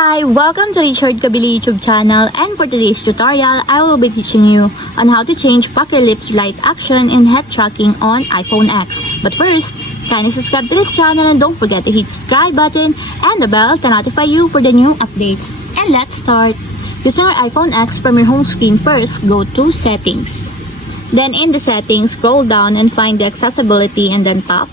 Hi! Welcome to Richard Kabili YouTube channel, and for today's tutorial, I will be teaching you on how to change pucker lips light action and head tracking on iPhone X. But first, kindly subscribe to this channel and don't forget to hit the subscribe button and the bell to notify you for the new updates. And let's start! Using your iPhone X, from your home screen first, go to Settings. Then in the Settings, scroll down and find the Accessibility and then tap.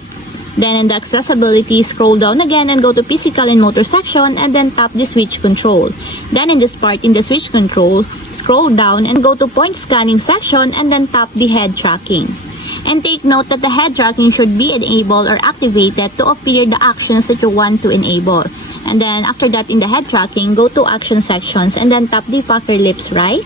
Then in the accessibility, scroll down again and go to physical and motor section and then tap the switch control. Then in this part, in the switch control, scroll down and go to point scanning section and then tap the head tracking. And take note that the head tracking should be enabled or activated to appear the actions that you want to enable. And then after that, in the head tracking, go to action sections and then tap the pucker lips right.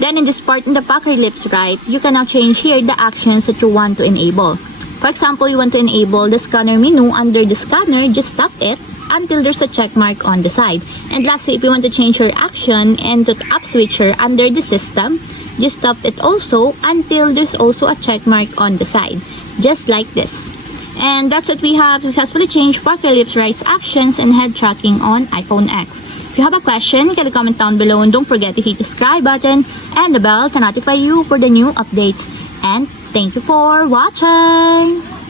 Then in this part, in the pucker lips right, you can now change here the actions that you want to enable. For example, you want to enable the scanner menu. Under the scanner, just tap it until there's a check mark on the side. And lastly, if you want to change your action and to app switcher under the system, just tap it also until there's also a check mark on the side. Just like this. And that's what we have successfully changed pucker lips rights actions and head tracking on iPhone X. If you have a question, can you comment down below and don't forget to hit the subscribe button and the bell to notify you for the new updates. And thank you for watching!